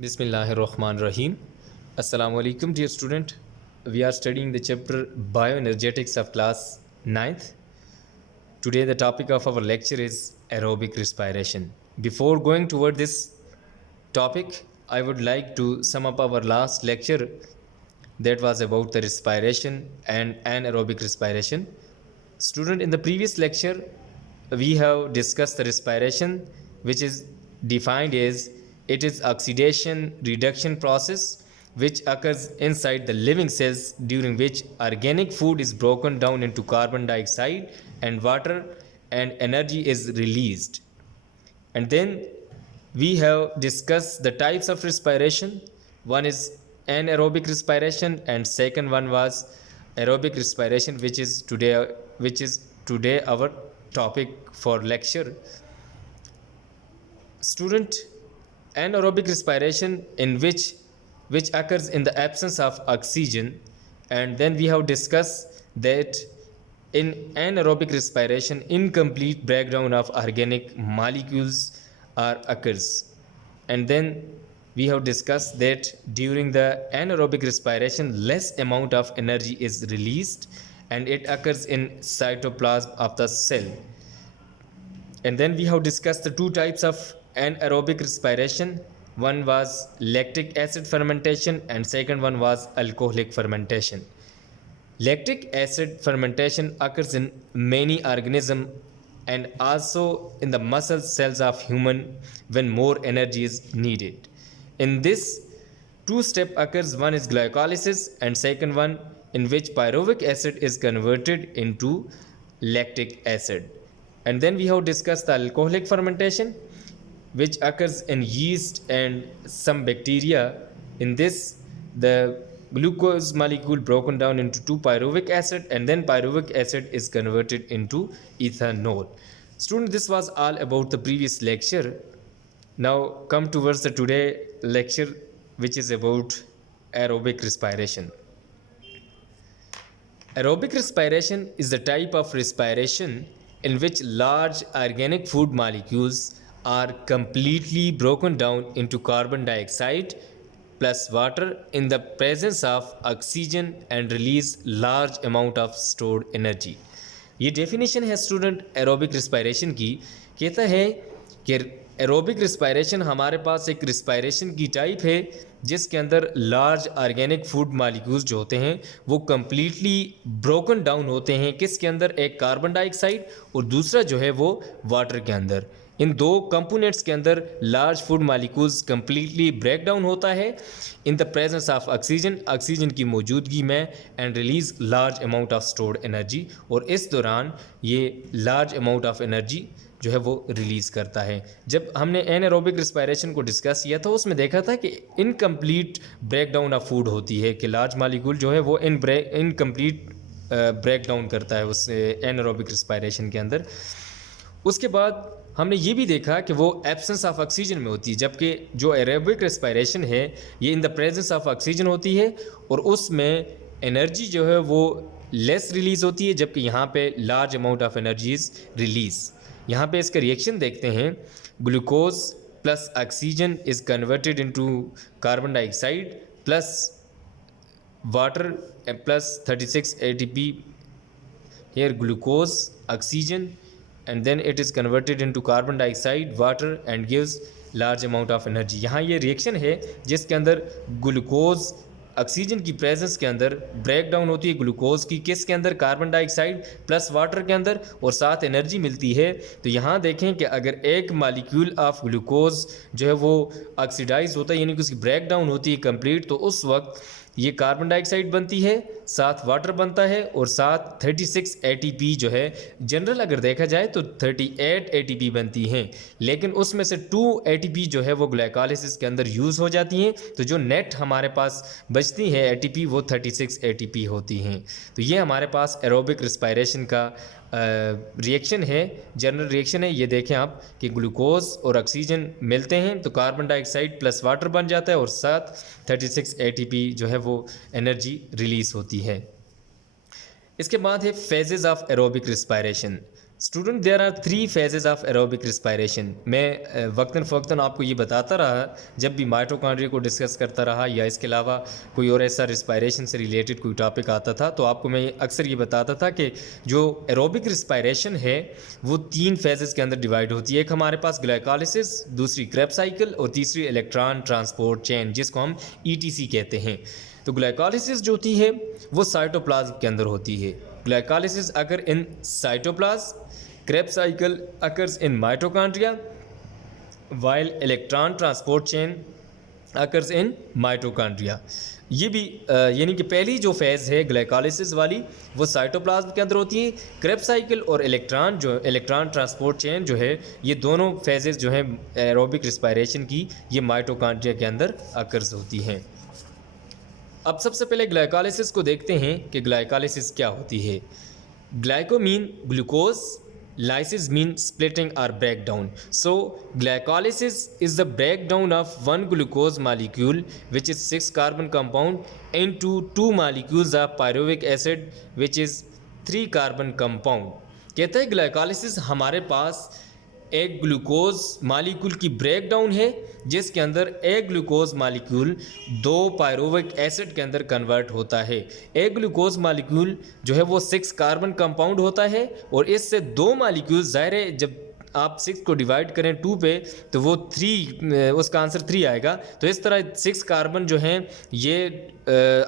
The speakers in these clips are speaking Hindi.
Bismillahirrahmanirrahim. Assalamu alaikum, dear student. We are studying the chapter Bioenergetics of class 9th. Today the topic of our lecture is aerobic respiration. Before going toward this topic, I would like to sum up our last lecture that was about the respiration and anaerobic respiration. Student, in the previous lecture, we have discussed the respiration, which is defined as it is oxidation reduction process which occurs inside the living cells, during which organic food is broken down into carbon dioxide and water and energy is released. And then we have discussed the types of respiration. One is anaerobic respiration and second one was aerobic respiration, which is today our topic for lecture. Student, anaerobic respiration in which occurs in the absence of oxygen, and then we have discussed that in anaerobic respiration incomplete breakdown of organic molecules occurs, and then we have discussed that during the anaerobic respiration less amount of energy is released and it occurs in cytoplasm of the cell. And then we have discussed the two types of anaerobic respiration. One was lactic acid fermentation and second one was alcoholic fermentation. Lactic acid fermentation occurs in many organisms and also in the muscle cells of human when more energy is needed. In this, two step occurs. One is glycolysis and second one in which pyruvic acid is converted into lactic acid. And then we have discussed the alcoholic fermentation, which occurs in yeast and some bacteria. In this, the glucose molecule broken down into 2-pyruvic acid and then pyruvic acid is converted into ethanol. Student, this was all about the previous lecture. Now come towards the today lecture, which is about aerobic respiration. Aerobic respiration is the type of respiration in which large organic food molecules are completely broken down into carbon dioxide plus water in the presence of oxygen and release large amount of stored energy. ये डेफिनेशन है स्टूडेंट एरोबिक रिस्पायरेशन की. कहता है कि एरोबिक रिस्पायरेशन हमारे पास एक रिस्पायरेशन की टाइप है जिसके अंदर लार्ज ऑर्गेनिक फूड मालिक्यूल्स जो होते हैं वो कम्प्लीटली ब्रोकन डाउन होते हैं. किसके अंदर? एक कार्बन डाइऑक्साइड और दूसरा जो है वो वाटर के अंदर. इन दो कंपोनेंट्स के अंदर large food molecules completely break down होता है in the presence of oxygen की मौजूदगी में and release large amount of stored energy. और इस दौरान ये लार्ज अमाउंट ऑफ एनर्जी जो है वो रिलीज़ करता है. जब हमने एनारोबिक रिस्पायरेशन को डिस्कस किया था उसमें देखा था कि incomplete break down of food होती है, कि लार्ज मालिक्यूल जो है वो इनकम्प्लीट ब्रेक डाउन करता है उस एनारोबिक रिस्पायरेशन के अंदर. उसके बाद हमने ये भी देखा कि वो एब्सेंस ऑफ ऑक्सीजन में होती है, जबकि जो एरोबिक रिस्पायरेशन है ये इन द प्रेजेंस ऑफ ऑक्सीजन होती है और उसमें एनर्जी जो है वो लेस रिलीज़ होती है, जबकि यहाँ पे large amount of energy is release. यहाँ पे इसका रिएक्शन देखते हैं. Glucose plus oxygen is converted into carbon dioxide plus water plus 36 ATP. here glucose, oxygen, and then it is converted into carbon dioxide, water and gives large amount of energy. यहाँ ये रिएक्शन है जिसके अंदर ग्लूकोज ऑक्सीजन की प्रेजेंस के अंदर ब्रेक डाउन होती है ग्लूकोज की. किसके अंदर? कार्बन डाइऑक्साइड प्लस वाटर के अंदर, और साथ एनर्जी मिलती है. तो यहाँ देखें कि अगर एक मालिक्यूल ऑफ ग्लूकोज जो है वो ऑक्सीडाइज होता है यानी कि उसकी ब्रेक डाउन होती है कंप्लीट, तो उस वक्त ये कार्बन डाइऑक्साइड बनती है, साथ वाटर बनता है और साथ 36 ATP जो है, जनरल अगर देखा जाए तो 38 ATP बनती हैं, लेकिन उसमें से 2 ATP जो है वो ग्लाइकोलाइसिस के अंदर यूज़ हो जाती हैं. तो जो नेट हमारे पास बचती है ATP वो 36 ATP होती हैं. तो ये हमारे पास एरोबिक रिस्पायरेशन का रिएक्शन है, जनरल रिएक्शन है. ये देखें आप कि ग्लूकोज और ऑक्सीजन मिलते हैं तो कार्बन डाइऑक्साइड प्लस वाटर बन जाता है और साथ 36 ATP जो है वो एनर्जी रिलीज़ होती है. इसके बाद है phases of aerobic respiration. Student there are 3 phases of aerobic respiration. मैं वक्तन फ़वक्तन आपको ये बताता रहा जब भी माइटोकॉन्ड्रिया को डिस्कस करता रहा या इसके अलावा कोई और ऐसा रिस्पायरेशन से रिलेटेड कोई टॉपिक आता था तो आपको मैं अक्सर ये बताता था कि जो एरोबिक रिस्पायरेशन है वो 3 फेजेस के अंदर डिवाइड होती है। एक हमारे पास ग्लाइकोलिसिस, दूसरी क्रेब्स साइकिल और तीसरी इलेक्ट्रॉन ट्रांसपोर्ट चेन जिसको हम ETC कहते हैं। तो ग्लाइकोलिसिस जो होती है वो साइटोप्लाज्म के अंदर होती है। ग्लाइकोलिसिस अगर in cytoplasm, Krebs cycle occurs in mitochondria, while electron transport chain occurs in mitochondria। ये भी यानी कि पहली जो फेज़ है ग्लाइकोलिसिस वाली वो साइटोप्लाज्म के अंदर होती है। क्रेब्स साइकिल और इलेक्ट्रॉन ट्रांसपोर्ट चेन जो है ये दोनों फेजेस जो हैं एरोबिक रिस्पायरेशन की ये माइटोकॉन्ड्रिया के अंदर अकर्स होती हैं। अब सबसे पहले ग्लाइकोलिसिस को देखते हैं कि ग्लाइकोलिसिस क्या होती है। Glyco mean glucose, lysis means splitting or breakdown. So glycolysis is the breakdown of one glucose molecule which is 6 carbon compound into 2 molecules of pyruvic acid which is 3 carbon compound। कहता है ग्लाइकोलिसिस हमारे पास एक ग्लूकोज मालिक्यूल की ब्रेक डाउन है जिसके अंदर एक ग्लूकोज मालिक्यूल 2 पायरुविक एसिड के अंदर कन्वर्ट होता है। एक ग्लूकोज मालिक्यूल जो है वो 6 कार्बन कंपाउंड होता है और इससे 2 मालिक्यूल ज़ाहिर है जब आप 6 को डिवाइड करें 2 पे तो वो 3 उसका आंसर 3 आएगा। तो इस तरह 6 कार्बन जो हैं ये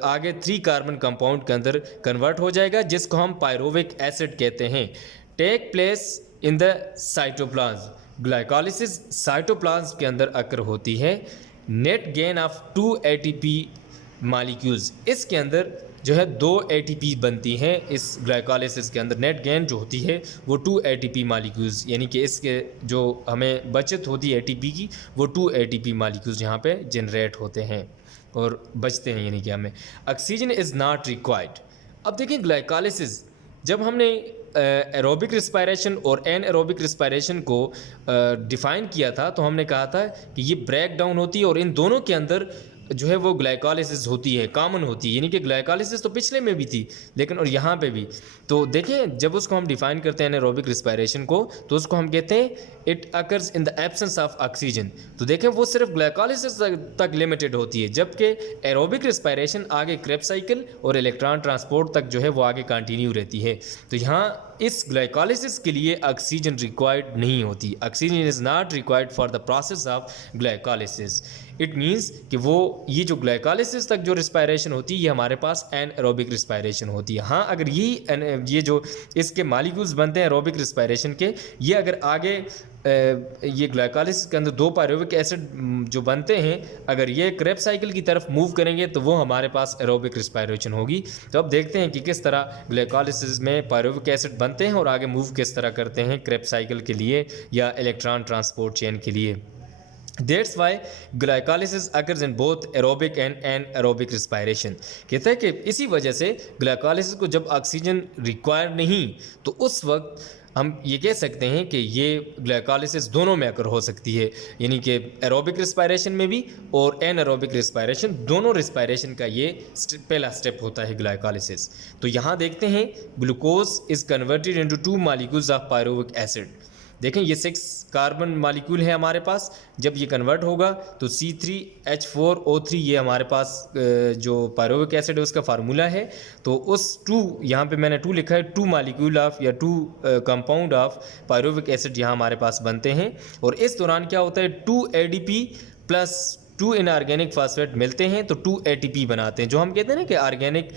आगे 3 कार्बन कंपाउंड के अंदर कन्वर्ट हो जाएगा जिसको हम पायरुविक एसिड कहते हैं। Take place in the cytoplasm. Glycolysis cytoplasm के अंदर अकर होती है। Net gain of 2 ATP molecules, इसके अंदर जो है 2 ATP बनती हैं। इस ग्लाइकोलिसिस के अंदर नेट गेन जो होती है वो 2 ATP मालिक्यूल्स यानी कि इसके जो हमें बचत होती है ATP की वो 2 ATP मालिक्यूल्स यहाँ पे जनरेट होते हैं और बचते हैं यानी कि हमें ऑक्सीजन इज़ नॉट रिक्वायर्ड। अब देखिए ग्लाइकोलिसिस जब हमने एरोबिक रिस्पायरेशन और एन एरोबिक रिस्पायरेशन को डिफ़ाइन किया था तो हमने कहा था कि ये ब्रेक डाउन होती है और इन दोनों के अंदर जो है वो ग्लाइकोलिसिस होती है, कॉमन होती है। यानी कि ग्लाइकोलिसिस तो पिछले में भी थी लेकिन और यहाँ पे भी। तो देखें जब उसको हम डिफ़ाइन करते हैं एरोबिक रिस्पायरेशन को तो उसको हम कहते हैं it occurs in the absence of oxygen. तो देखें वो सिर्फ ग्लाइकोलिसिस तक लिमिटेड होती है जबकि एरोबिक रिस्पायरेशन आगे क्रेब्स साइकिल और इलेक्ट्रॉन ट्रांसपोर्ट तक जो है वो आगे कंटिन्यू रहती है। तो यहाँ इस ग्लाइकोलिसिस के लिए ऑक्सीजन रिक्वायर्ड नहीं होती। Oxygen is not required for the process of glycolysis. It means कि वो ये जो ग्लाइकोलिसिस तक जो रिस्पायरेशन होती है ये हमारे पास एन एरोबिक रिस्पायरेशन होती है। हाँ अगर ये जो इसके मालिक्यूल्स बनते हैं एरोबिक रिस्पायरेशन के ये अगर आगे ये ग्लाइकोलिसिस के अंदर 2 पायरुविक एसिड जो बनते हैं अगर ये क्रेब्स साइकिल की तरफ मूव करेंगे तो वो हमारे पास एरोबिक रिस्पायरेशन होगी। तो अब देखते हैं कि किस तरह ग्लाइकोलिसिस में पायरुविक एसिड बनते हैं और आगे मूव किस तरह करते हैं क्रेब्स साइकिल के लिए या इलेक्ट्रॉन ट्रांसपोर्ट चेन के लिए। That's why glycolysis occurs in both aerobic and anaerobic respiration। कहता है कि इसी वजह से ग्लाइकोलिसिस को जब ऑक्सीजन रिक्वायर नहीं तो उस वक्त हम ये कह सकते हैं कि ये ग्लाइकोलिसिस दोनों में अकर हो सकती है यानी कि एरोबिक रिस्पायरेशन में भी और एनारोबिक रिस्पायरेशन दोनों रिस्पायरेशन का ये पहला स्टेप होता है ग्लाइकोलिसिस। तो यहाँ देखते हैं glucose is converted into 2 molecules of pyruvic acid. देखें ये 6 कार्बन मालिक्यूल है हमारे पास, जब ये कन्वर्ट होगा तो C3H4O3 ये हमारे पास जो पायरुविक एसिड है उसका फार्मूला है। तो उस 2 यहाँ पे मैंने 2 लिखा है, 2 मालिक्यूल ऑफ या 2 कंपाउंड ऑफ पायरुविक एसिड यहाँ हमारे पास बनते हैं और इस दौरान क्या होता है 2 ADP प्लस 2 इनऑर्गेनिक फास्फेट मिलते हैं तो 2 ATP बनाते हैं। जो हम कहते हैं ना कि ऑर्गेनिक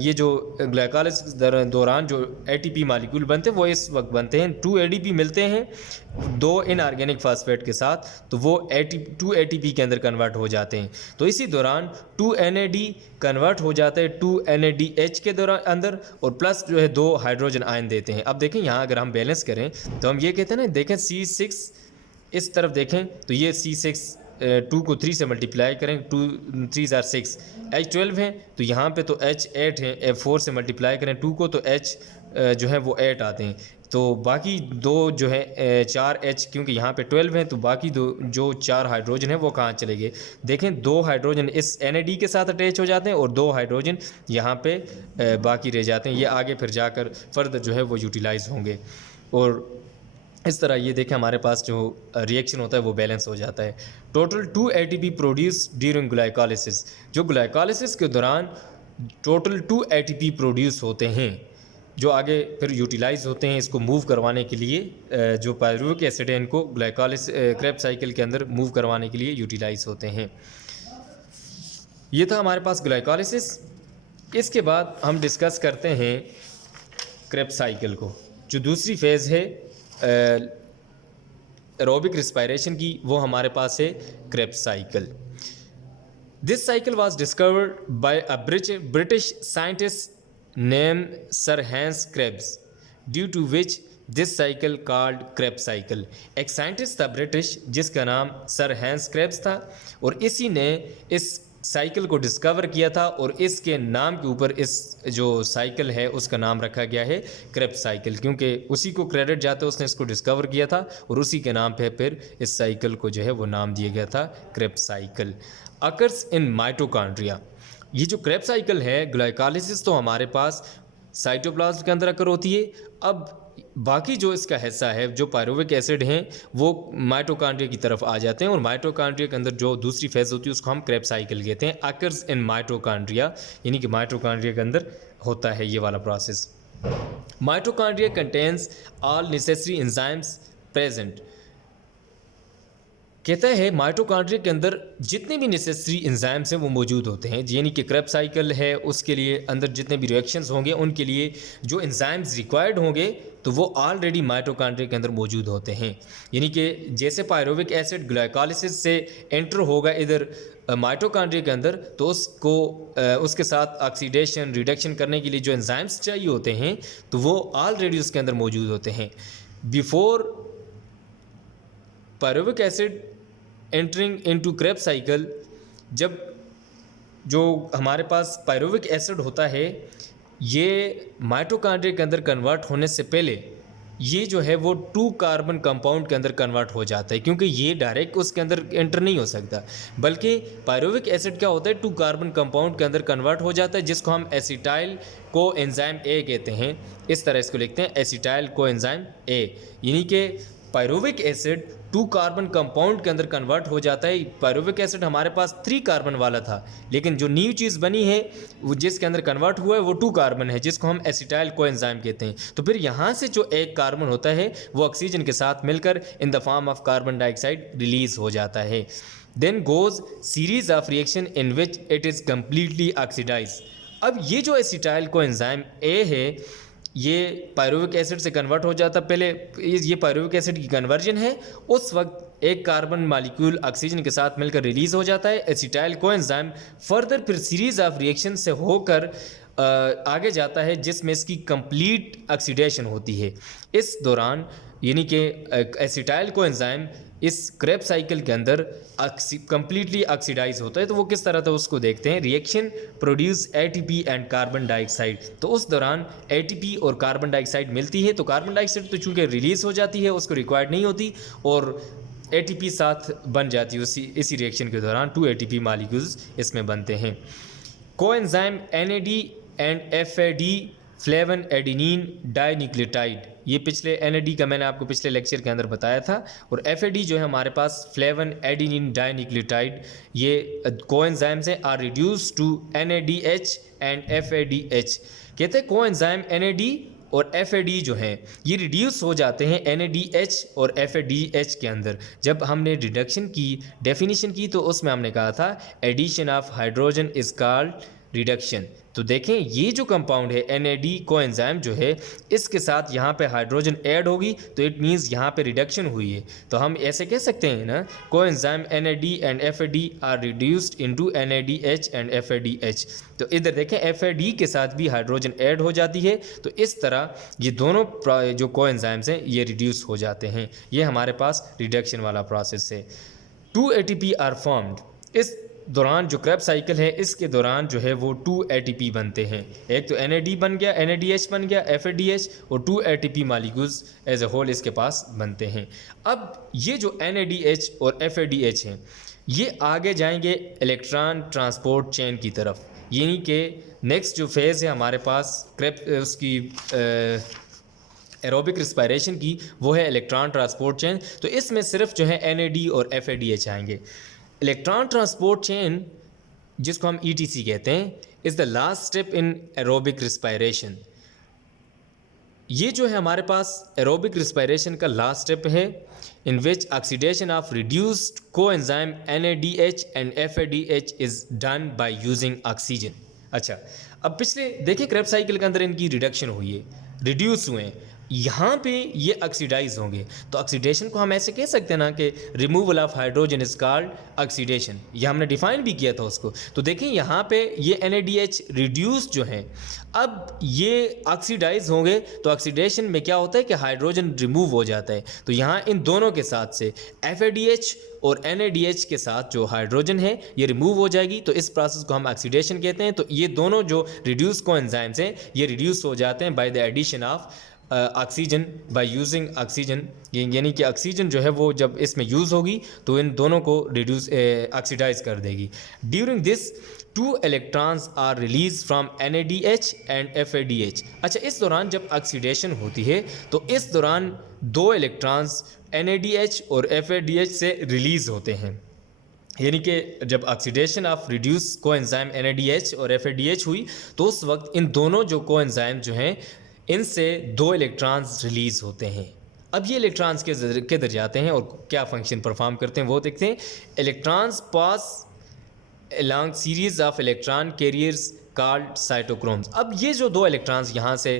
ये जो ग्लाइकोलिसिस दौरान जो ATP मालिक्यूल बनते हैं वो इस वक्त बनते हैं 2 ADP मिलते हैं 2 इनऑर्गेनिक फास्फेट के साथ तो वो 2 ATP के अंदर कन्वर्ट हो जाते हैं। तो इसी दौरान 2 NAD कन्वर्ट हो जाता है 2 NADH के दौरान अंदर और प्लस जो है 2 हाइड्रोजन आयन देते हैं। अब देखें यहाँ अगर हम बैलेंस करें तो हम ये कहते हैं ना, देखें C6 इस तरफ देखें तो ये C6 2 को 3 से मल्टीप्लाई करें 2 3 जार 6 H12 है तो यहाँ पे तो H8 है, 4 से मल्टीप्लाई करें 2 को तो H जो है वो 8 आते हैं। तो बाकी 2 जो है 4 H क्योंकि यहाँ पे 12 है तो बाकी 2 जो 4 हाइड्रोजन है वो कहाँ चले गए। देखें 2 हाइड्रोजन इस NAD के साथ अटैच हो जाते हैं और 2 हाइड्रोजन यहाँ पे बाकी रह जाते हैं। ये आगे फिर जाकर फर्दर जो है वो यूटिलाइज़ होंगे। और इस तरह ये देखें हमारे पास जो रिएक्शन होता है वो बैलेंस हो जाता है। Total 2 ATP produce during glycolysis, जो ग्लाइकोलिसिस के दौरान टोटल 2 ATP प्रोड्यूस होते हैं जो आगे फिर यूटिलाइज होते हैं इसको मूव करवाने के लिए। जो पायरुविक एसिड है इनको ग्लाइकोलिस क्रेब्स साइकिल के अंदर मूव करवाने के लिए यूटिलाइज होते हैं। ये था हमारे पास ग्लाइकोलिसिस। इसके बाद हम डिस्कस करते हैं क्रेब्स साइकिल को। जो दूसरी फेज़ है एरोबिक रिस्पायरेशन की, वो हमारे पास है Krebs cycle. This cycle was discovered by a British scientist name sir Hans Krebs, due to which this cycle called Krebs cycle. एक साइंटिस्ट था ब्रिटिश जिसका नाम सर हैंस क्रेब्स था और इसी ने इस साइकिल को डिस्कवर किया था और इसके नाम के ऊपर इस जो साइकिल है उसका नाम रखा गया है क्रेब्स साइकिल, क्योंकि उसी को क्रेडिट जाता है, उसने इसको डिस्कवर किया था और उसी के नाम पे फिर इस साइकिल को जो है वो नाम दिया गया था Krebs cycle. Occurs in mitochondria. ये जो क्रेब्स साइकिल है ग्लाइकोलिसिस तो हमारे पास साइटोप्लाज्म के अंदर अकर होती है। अब बाकी जो इसका हिस्सा है जो पायरुविक एसिड हैं वो माइटोकॉन्ड्रिया की तरफ आ जाते हैं और माइटोकॉन्ड्रिया के अंदर जो दूसरी फेज होती है उसको हम क्रेब्स साइकिल कहते हैं। अकर्स इन माइटोकॉन्ड्रिया, यानी कि माइटोकॉन्ड्रिया के अंदर होता है ये वाला process. Mitochondria contains all necessary enzymes present. कहता है माइटोकॉन्ड्रिया के अंदर जितने भी नेसेसरी एंजाइम्स हैं वो मौजूद होते हैं, यानी कि क्रेब्स साइकिल है उसके लिए अंदर जितने भी रिएक्शंस होंगे उनके लिए जो एंजाइम्स रिक्वायर्ड होंगे तो वो ऑलरेडी माइटोकॉन्ड्रिया के अंदर मौजूद होते हैं। यानी कि जैसे पायरुविक एसिड ग्लाइकोलिसिस से एंटर होगा इधर माइटोकॉन्ड्रिया के अंदर तो उसको उसके साथ ऑक्सीडेशन रिडक्शन करने के लिए जो एंजाइम्स चाहिए होते हैं तो वो ऑलरेडी उसके अंदर मौजूद होते हैं। Before pyruvic acid entering into Krebs cycle, जब जो हमारे पास पायरुविक एसिड होता है ये माइटोकॉन्ड्रिया के अंदर कन्वर्ट होने से पहले ये जो है वो 2 कार्बन कंपाउंड के अंदर कन्वर्ट हो जाता है, क्योंकि ये डायरेक्ट उसके अंदर एंटर नहीं हो सकता, बल्कि पायरुविक एसिड क्या होता है 2 कार्बन कंपाउंड के अंदर कन्वर्ट हो जाता है जिसको हम एसिटाइल को एंजाइम ए कहते हैं। इस तरह इसको लिखते हैं एसिटाइल को एंजाइम ए, यानी कि पायरुविक एसिड 2 कार्बन कंपाउंड के अंदर कन्वर्ट हो जाता है। पायरुविक एसिड हमारे पास 3 कार्बन वाला था, लेकिन जो न्यू चीज़ बनी है वो जिसके अंदर कन्वर्ट हुआ है वो 2 कार्बन है जिसको हम एसिटाइल कोएंजाइम कहते हैं। तो फिर यहाँ से जो एक कार्बन होता है वो ऑक्सीजन के साथ मिलकर in the form of carbon dioxide release हो जाता है। Then goes series of reaction in which it is completely oxidise. अब ये जो एसिटाइल कोएंजाइम ए है ये पायरुविक एसिड से कन्वर्ट हो जाता, पहले ये पायरुविक एसिड की कन्वर्जन है, उस वक्त एक कार्बन मॉलिक्यूल ऑक्सीजन के साथ मिलकर रिलीज हो जाता है एसिटाइल कोएंजाइम। फर्दर फिर सीरीज ऑफ रिएक्शन से होकर आगे जाता है जिसमें इसकी कंप्लीट ऑक्सीडेशन होती है। इस दौरान यानी कि एसिटाइल कोएंजाइम इस क्रेब्स साइकिल के अंदर कंप्लीटली ऑक्सीडाइज होता है। तो वो किस तरह था उसको देखते हैं। Reaction produce ATP and carbon dioxide. तो उस दौरान एटीपी और कार्बन डाइऑक्साइड मिलती है, तो कार्बन डाइऑक्साइड तो चूंकि रिलीज हो जाती है उसको रिक्वायर्ड नहीं होती और एटीपी साथ बन जाती है इसी रिएक्शन के दौरान 2 एटीपी मॉलिक्यूल्स इसमें बनते हैं। Coenzyme NAD and FAD flavin adenine dinucleotide, ये पिछले एनएडी का मैंने आपको पिछले लेक्चर के अंदर बताया था, और एफएडी जो है हमारे पास फ्लेवन एडिनिन डाइन्यूक्लियोटाइड, ये कोएंजाइम्स हैं are reduce to NADH and FADH. कहते हैं कोएंजाइम एनएडी और एफएडी जो हैं ये रिड्यूस हो जाते हैं एनएडीएच और एफएडीएच के अंदर। जब हमने रिडक्शन की डेफिनेशन की तो उसमें हमने कहा था addition of hydrogen is called reduction. तो देखें ये जो कंपाउंड है एनएडी कोएंजाइम जो है इसके साथ यहाँ पे हाइड्रोजन ऐड होगी तो इट मीन्स यहाँ पे रिडक्शन हुई है। तो हम ऐसे कह सकते हैं ना coenzyme NAD and FAD are reduced into NADH and FADH. तो इधर देखें एफएडी के साथ भी हाइड्रोजन ऐड हो जाती है, तो इस तरह ये दोनों जो कोएंजाइम्स हैं ये रिड्यूस हो जाते हैं। ये हमारे पास रिडक्शन वाला प्रोसेस है। 2 एटीपी आर फॉर्म्ड। इस दौरान जो क्रेब्स साइकिल है इसके दौरान जो है वो 2 एटीपी बनते हैं। एक तो एनएडी बन गया, एनएडीएच बन गया, एफएडीएच, और 2 ATP molecules as a whole इसके पास बनते हैं। अब ये जो एनएडीएच और एफएडीएच हैं ये आगे जाएंगे इलेक्ट्रॉन ट्रांसपोर्ट चेन की तरफ, यानी कि नेक्स्ट जो फेज़ है हमारे पास क्रेब उसकी एरोबिक रिस्पायरेशन की, वो है इलेक्ट्रॉन ट्रांसपोर्ट चेन। तो इसमें सिर्फ जो है NAD और FADH आएंगे। इलेक्ट्रॉन ट्रांसपोर्ट चेन, जिसको हम ETC कहते हैं, is the last step in aerobic respiration. ये जो है हमारे पास एरोबिक रिस्पायरेशन का लास्ट स्टेप है, in which oxidation of reduced coenzyme NADH and FADH is done by using oxygen. अच्छा, अब पिछले देखिए क्रेब्स साइकिल के अंदर इनकी रिडक्शन हुई है, रिड्यूस हुए हैं, यहाँ पे ये ऑक्सीडाइज होंगे। तो ऑक्सीडेशन को हम ऐसे कह सकते हैं ना कि removal of hydrogen is called oxidation. ये हमने डिफाइन भी किया था उसको। तो देखें यहाँ पे ये NADH रिड्यूस जो हैं, अब ये ऑक्सीडाइज होंगे। तो ऑक्सीडेशन में क्या होता है कि हाइड्रोजन रिमूव हो जाता है। तो यहाँ इन दोनों के साथ से FADH और NADH के साथ जो हाइड्रोजन है ये रिमूव हो जाएगी। तो इस प्रोसेस को हम ऑक्सीडेशन कहते हैं। तो ये दोनों जो रिड्यूस कोएंजाइम्स हैं ये रिड्यूस हो जाते हैं by the addition of oxygen, by using oxygen. यानी कि ऑक्सीजन जो है वो जब इसमें यूज़ होगी तो इन दोनों को रिड्यूस ऑक्सीडाइज कर देगी। During this 2 electrons are release from NADH and FADH। अच्छा, इस दौरान जब ऑक्सीडेशन होती है तो इस दौरान 2 इलेक्ट्रॉन्स NADH और FADH से रिलीज़ होते हैं। यानी कि जब oxidation of reduce coenzyme NADH और FADH हुई तो उस वक्त इन दोनों जो कोएंजाइम जो हैं इनसे 2 इलेक्ट्रॉन्स रिलीज़ होते हैं। अब ये इलेक्ट्रॉन्स किधर जाते हैं और क्या फंक्शन परफॉर्म करते हैं वो देखते हैं। Electrons pass along series of electron carriers called cytochromes। अब ये जो 2 इलेक्ट्रॉन्स यहाँ से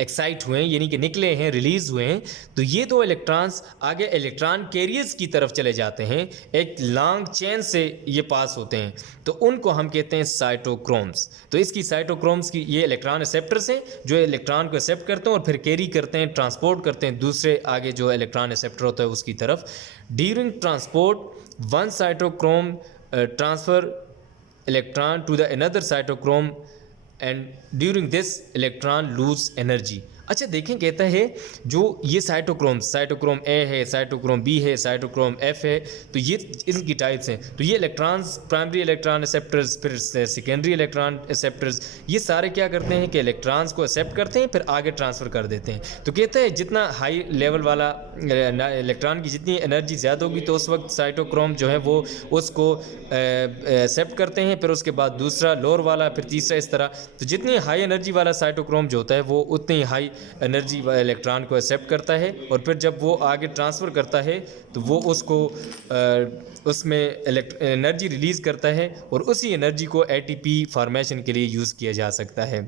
एक्साइट हुए हैं, यानी कि निकले हैं, रिलीज़ हुए हैं, तो ये 2 इलेक्ट्रॉन्स आगे इलेक्ट्रॉन कैरियर्स की तरफ चले जाते हैं। एक लॉन्ग चेन से ये पास होते हैं, तो उनको हम कहते हैं साइटोक्रोम्स। तो इसकी साइटोक्रोम्स की ये इलेक्ट्रॉन एक्सेप्टर्स हैं जो इलेक्ट्रॉन को एक्सेप्ट करते हैं और फिर कैरी करते हैं, ट्रांसपोर्ट करते हैं दूसरे आगे जो इलेक्ट्रॉन एक्सेप्टर होता है उसकी तरफ। During transport one cytochrome transfer electron to the another cytochrome and during this electron lose energy। अच्छा देखें, कहता है जो ये साइटोक्रोम A है, साइटोक्रोम B है, साइटोक्रोम F है, तो ये इनकी टाइप्स हैं। तो ये इलेक्ट्रॉन्स प्राइमरी इलेक्ट्रॉन एक्सेप्टर्स, फिर सेकेंडरी इलेक्ट्रॉन एक्सेप्टर्स, ये सारे क्या करते हैं कि इलेक्ट्रॉन्स को एक्सेप्ट करते हैं फिर आगे ट्रांसफ़र कर देते हैं। तो कहते हैं जितना हाई लेवल वाला इलेक्ट्रॉन की जितनी एनर्जी ज़्यादा होगी तो उस वक्त साइटोक्रोम जो है वो उसको एक्सेप्ट करते हैं, फिर उसके बाद दूसरा लोअर वाला, फिर तीसरा, इस तरह। तो जितनी हाई एनर्जी वाला साइटोक्रोम जो होता है वो उतनी हाई एनर्जी इलेक्ट्रॉन को एक्सेप्ट करता है और फिर जब वो आगे ट्रांसफ़र करता है तो वो उसको उसमें एनर्जी रिलीज़ करता है और उसी एनर्जी को ATP फॉर्मेशन के लिए यूज़ किया जा सकता है।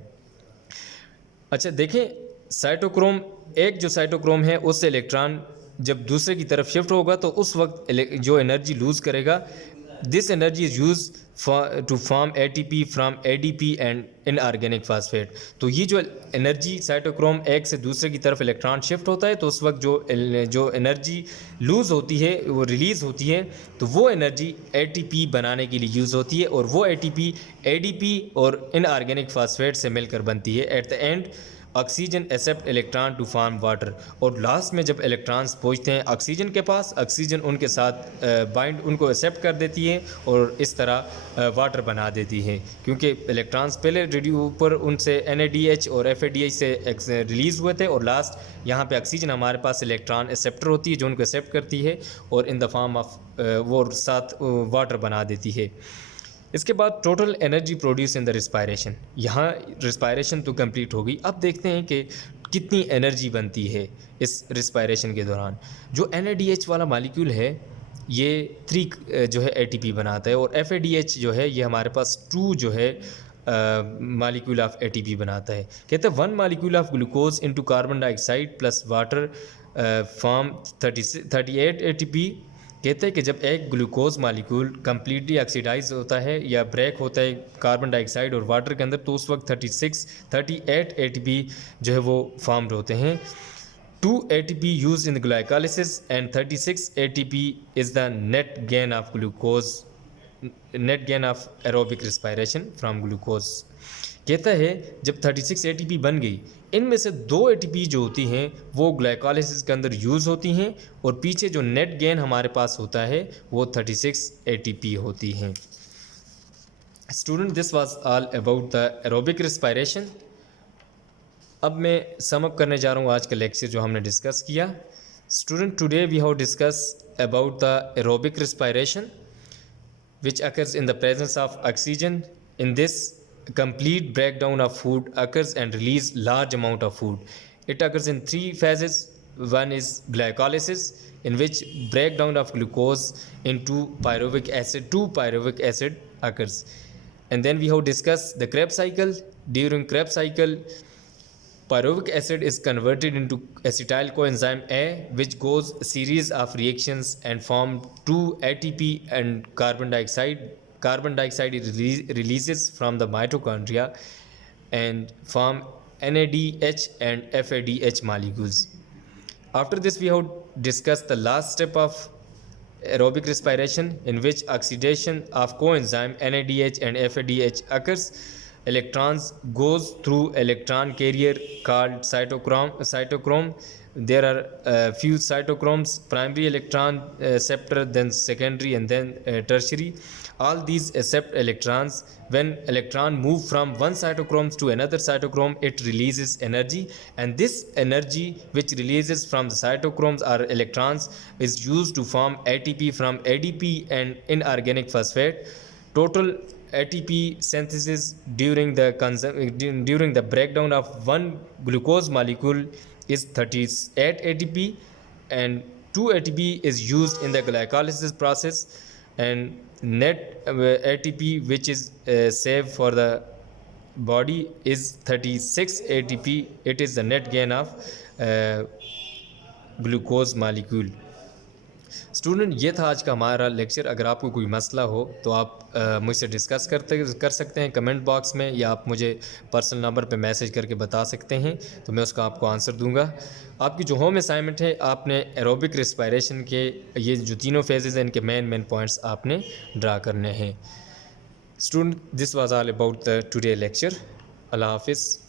अच्छा देखें, साइटोक्रोम, एक जो साइटोक्रोम है उससे इलेक्ट्रॉन जब दूसरे की तरफ शिफ्ट होगा तो उस वक्त जो एनर्जी लूज़ करेगा, this energy is use to form ATP from ADP and inorganic phosphate. तो ये जो एनर्जी साइटोक्रोम एक से दूसरे की तरफ इलेक्ट्रॉन शिफ्ट होता है तो उस वक्त जो एनर्जी लूज़ होती है, वो रिलीज़ होती है, तो वो एनर्जी ATP बनाने के लिए यूज़ होती है और वो ATP ADP और इनऑर्गेनिक फास्फेट से मिलकर बनती है। At the end oxygen accept electron to form water. और लास्ट में जब इलेक्ट्रॉन्स पहुंचते हैं ऑक्सीजन के पास, ऑक्सीजन उनके साथ बाइंड, उनको एक्सेप्ट कर देती है और इस तरह वाटर बना देती है। क्योंकि इलेक्ट्रॉन्स पहले ऊपर उनसे NADH और FADH से रिलीज़ हुए थे और लास्ट यहाँ पे ऑक्सीजन हमारे पास इलेक्ट्रॉन एक्सेप्टर होती है जो उनको एक्सेप्ट करती है और इन द फॉर्म ऑफ वो साथ वाटर बना देती है। इसके बाद total energy produce in the respiration. यहाँ रिस्पायरेशन तो कंप्लीट होगी। अब देखते हैं कि कितनी एनर्जी बनती है इस रिस्पायरेशन के दौरान। जो NADH वाला मॉलिक्यूल है ये 3 जो है ATP बनाता है और FADH जो है ये हमारे पास 2 जो है मॉलिक्यूल ऑफ ATP बनाता है। कहते हैं 1 molecule of glucose into carbon dioxide plus water form 38 ATP। कहते हैं कि जब एक ग्लूकोज मालिक्यूल कम्प्लीटली ऑक्सीडाइज होता है या ब्रेक होता है कार्बन डाइऑक्साइड और वाटर के अंदर तो उस वक्त 38 ATP जो है वो फॉर्म्ड होते हैं। 2 ATP use in glycolysis and 36 ATP is the net gain of glucose, net gain of aerobic respiration from glucose. कहता है जब 36 ATP बन गई, इनमें से 2 ATP जो होती हैं वो ग्लाइकोलिसिस के अंदर यूज़ होती हैं और पीछे जो नेट गेन हमारे पास होता है वो 36 ATP होती हैं। Student, this was all about the aerobic respiration. अब मैं सम अप करने जा रहा हूँ आज का लेक्चर जो हमने डिस्कस किया. Student, today we have discuss about the aerobic respiration which occurs in the presence of oxygen. In this, complete breakdown of food occurs and release large amount of food. It occurs in three phases. One is glycolysis, in which breakdown of glucose into pyruvic acid to pyruvic acid occurs. And then we have discussed the Krebs cycle. During Krebs cycle, pyruvic acid is converted into acetyl coenzyme A, which goes a series of reactions and form 2 ATP and carbon dioxide. Carbon dioxide is releases from the mitochondria and form NADH and FADH molecules. After this, we have discussed the last step of aerobic respiration, in which oxidation of coenzyme NADH and FADH occurs. Electrons goes through electron carrier called cytochrome. There are few cytochromes: primary electron acceptor, then secondary, and then tertiary. All these accept electrons. When electron move from one cytochrome to another cytochrome, it releases energy, and this energy which releases from the cytochromes or electrons is used to form ATP from ADP and inorganic phosphate. Total ATP synthesis during the breakdown of one glucose molecule is 38 ATP, and 2 ATP is used in the glycolysis process, and net ATP which is saved for the body is 36 ATP. It is the net gain of glucose molecule. Student, ये था आज का हमारा लेक्चर. अगर आपको कोई मसला हो तो आप मुझसे डिस्कस कर सकते हैं कमेंट बॉक्स में, या आप मुझे पर्सनल नंबर पे मैसेज करके बता सकते हैं, तो मैं उसका आपको आंसर दूंगा. आपकी जो होम असाइनमेंट है, आपने एरोबिक रेस्पिरेशन के ये जो तीनों फेजेस हैं, इनके मेन पॉइंट्स आपने ड्रा करने हैं. Student, this was all about the today lecture. अल्लाह हाफिज़.